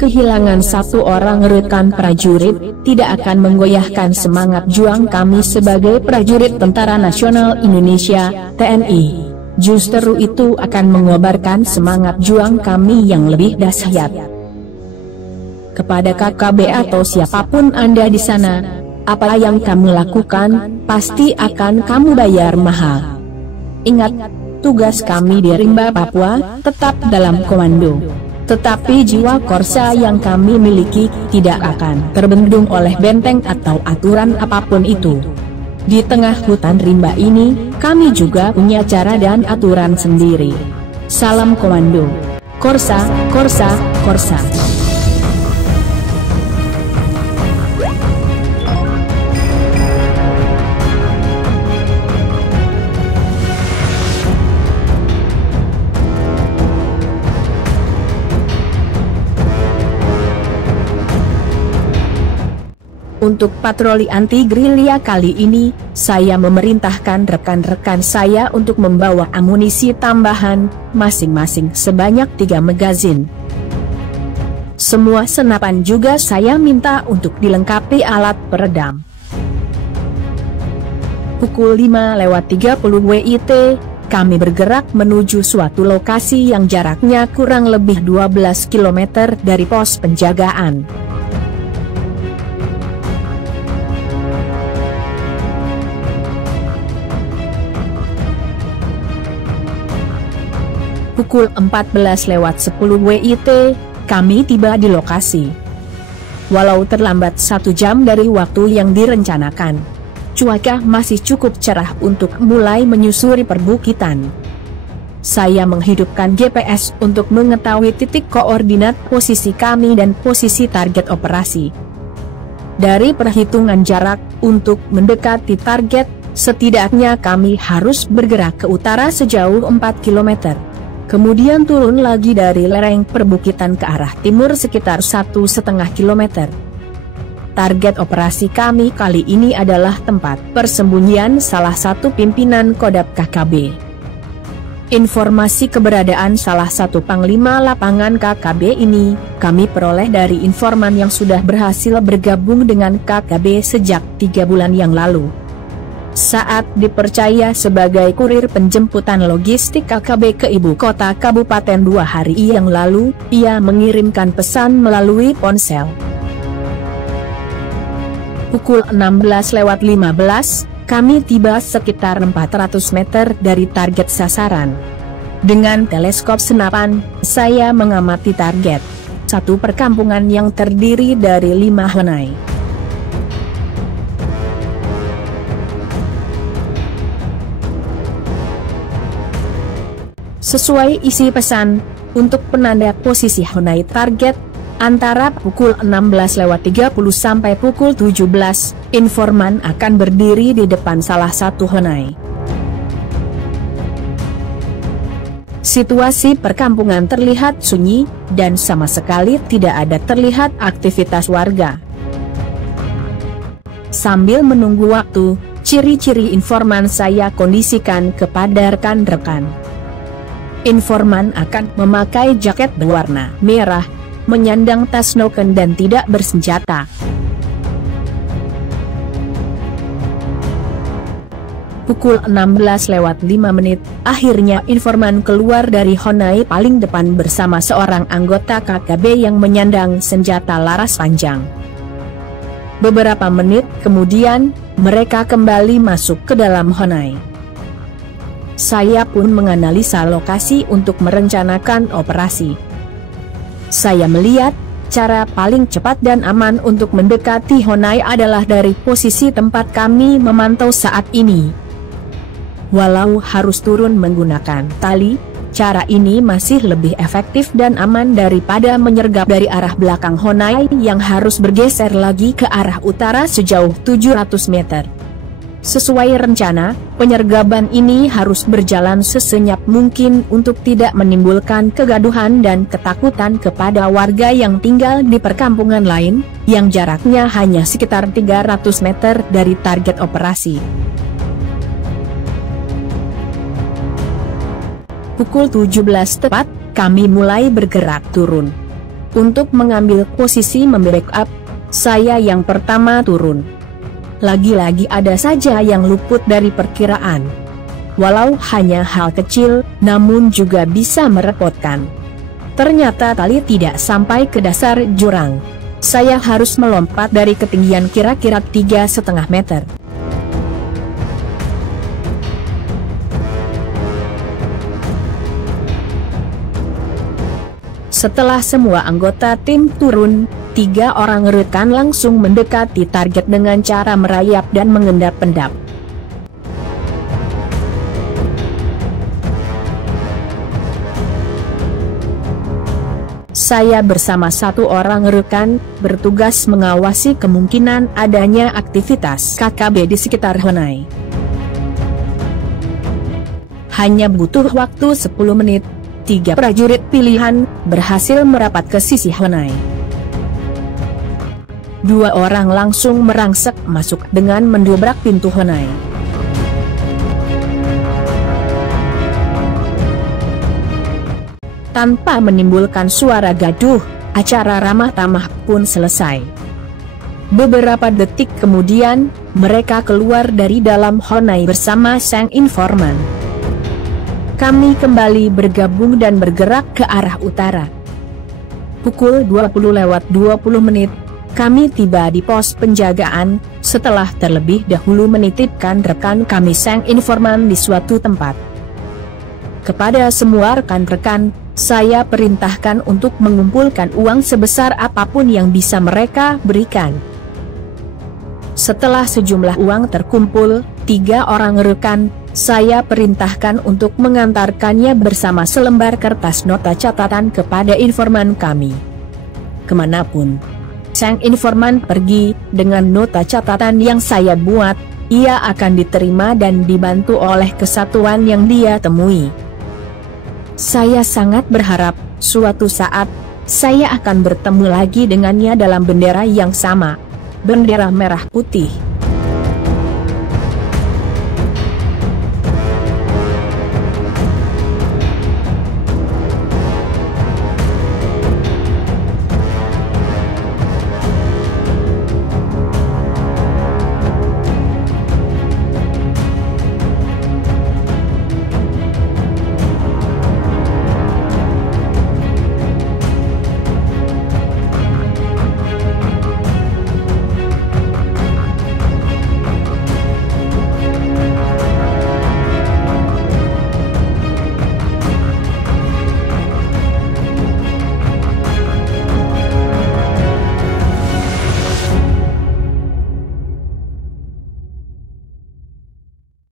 Kehilangan satu orang rekan prajurit tidak akan menggoyahkan semangat juang kami sebagai prajurit Tentara Nasional Indonesia, TNI. Justru itu akan mengobarkan semangat juang kami yang lebih dahsyat. Kepada KKB atau siapapun Anda di sana, apa yang kamu lakukan, pasti akan kamu bayar mahal. Ingat, tugas kami di Rimba Papua tetap dalam komando. Tetapi jiwa Korsa yang kami miliki tidak akan terbendung oleh benteng atau aturan apapun itu. Di tengah hutan rimba ini, kami juga punya cara dan aturan sendiri. Salam komando. Korsa, Korsa, Korsa. Untuk patroli anti-gerilya kali ini, saya memerintahkan rekan-rekan saya untuk membawa amunisi tambahan, masing-masing sebanyak 3 magazin. Semua senapan juga saya minta untuk dilengkapi alat peredam. Pukul 5:30 WIT, kami bergerak menuju suatu lokasi yang jaraknya kurang lebih 12 km dari pos penjagaan. Pukul 14:10 WIT, kami tiba di lokasi. Walau terlambat 1 jam dari waktu yang direncanakan, cuaca masih cukup cerah untuk mulai menyusuri perbukitan. Saya menghidupkan GPS untuk mengetahui titik koordinat posisi kami dan posisi target operasi. Dari perhitungan jarak, untuk mendekati target, setidaknya kami harus bergerak ke utara sejauh 4 km. Kemudian turun lagi dari lereng perbukitan ke arah timur sekitar 1,5 km. Target operasi kami kali ini adalah tempat persembunyian salah satu pimpinan Kodam KKB. Informasi keberadaan salah satu panglima lapangan KKB ini, kami peroleh dari informan yang sudah berhasil bergabung dengan KKB sejak 3 bulan yang lalu. Saat dipercaya sebagai kurir penjemputan logistik KKB ke ibu kota kabupaten 2 hari yang lalu, ia mengirimkan pesan melalui ponsel. Pukul 16:15, kami tiba sekitar 400 meter dari target sasaran. Dengan teleskop senapan, saya mengamati target. Satu perkampungan yang terdiri dari 5 honai. Sesuai isi pesan, untuk penanda posisi honai target, antara pukul 16:30 sampai pukul 17, informan akan berdiri di depan salah satu honai. Situasi perkampungan terlihat sunyi, dan sama sekali tidak ada terlihat aktivitas warga. Sambil menunggu waktu, ciri-ciri informan saya kondisikan kepada rekan-rekan. Informan akan memakai jaket berwarna merah, menyandang tas noken dan tidak bersenjata. Pukul 16:05, akhirnya informan keluar dari honai paling depan bersama seorang anggota KKB yang menyandang senjata laras panjang. Beberapa menit kemudian, mereka kembali masuk ke dalam honai. Saya pun menganalisa lokasi untuk merencanakan operasi. Saya melihat, cara paling cepat dan aman untuk mendekati honai adalah dari posisi tempat kami memantau saat ini. Walau harus turun menggunakan tali, cara ini masih lebih efektif dan aman daripada menyergap dari arah belakang honai yang harus bergeser lagi ke arah utara sejauh 700 meter. Sesuai rencana, penyergapan ini harus berjalan sesenyap mungkin untuk tidak menimbulkan kegaduhan dan ketakutan kepada warga yang tinggal di perkampungan lain, yang jaraknya hanya sekitar 300 meter dari target operasi. Pukul 17 tepat, kami mulai bergerak turun. Untuk mengambil posisi membackup, saya yang pertama turun. Lagi-lagi ada saja yang luput dari perkiraan. Walau hanya hal kecil, namun juga bisa merepotkan. Ternyata tali tidak sampai ke dasar jurang. Saya harus melompat dari ketinggian kira-kira 3,5 meter. Setelah semua anggota tim turun, 3 orang rekan langsung mendekati target dengan cara merayap dan mengendap-endap. Saya bersama 1 orang rekan, bertugas mengawasi kemungkinan adanya aktivitas KKB di sekitar Honai. Hanya butuh waktu 10 menit, 3 prajurit pilihan berhasil merapat ke sisi Honai. 2 orang langsung merangsek masuk dengan mendobrak pintu Honai. Tanpa menimbulkan suara gaduh, acara ramah tamah pun selesai. Beberapa detik kemudian, mereka keluar dari dalam Honai bersama sang informan. Kami kembali bergabung dan bergerak ke arah utara. Pukul 20:20, kami tiba di pos penjagaan, setelah terlebih dahulu menitipkan rekan kami sang informan di suatu tempat. Kepada semua rekan-rekan, saya perintahkan untuk mengumpulkan uang sebesar apapun yang bisa mereka berikan. Setelah sejumlah uang terkumpul, 3 orang rekan, saya perintahkan untuk mengantarkannya bersama selembar kertas nota catatan kepada informan kami. Kemanapun sang informan pergi, dengan nota catatan yang saya buat, ia akan diterima dan dibantu oleh kesatuan yang dia temui. Saya sangat berharap, suatu saat, saya akan bertemu lagi dengannya dalam bendera yang sama, bendera merah putih.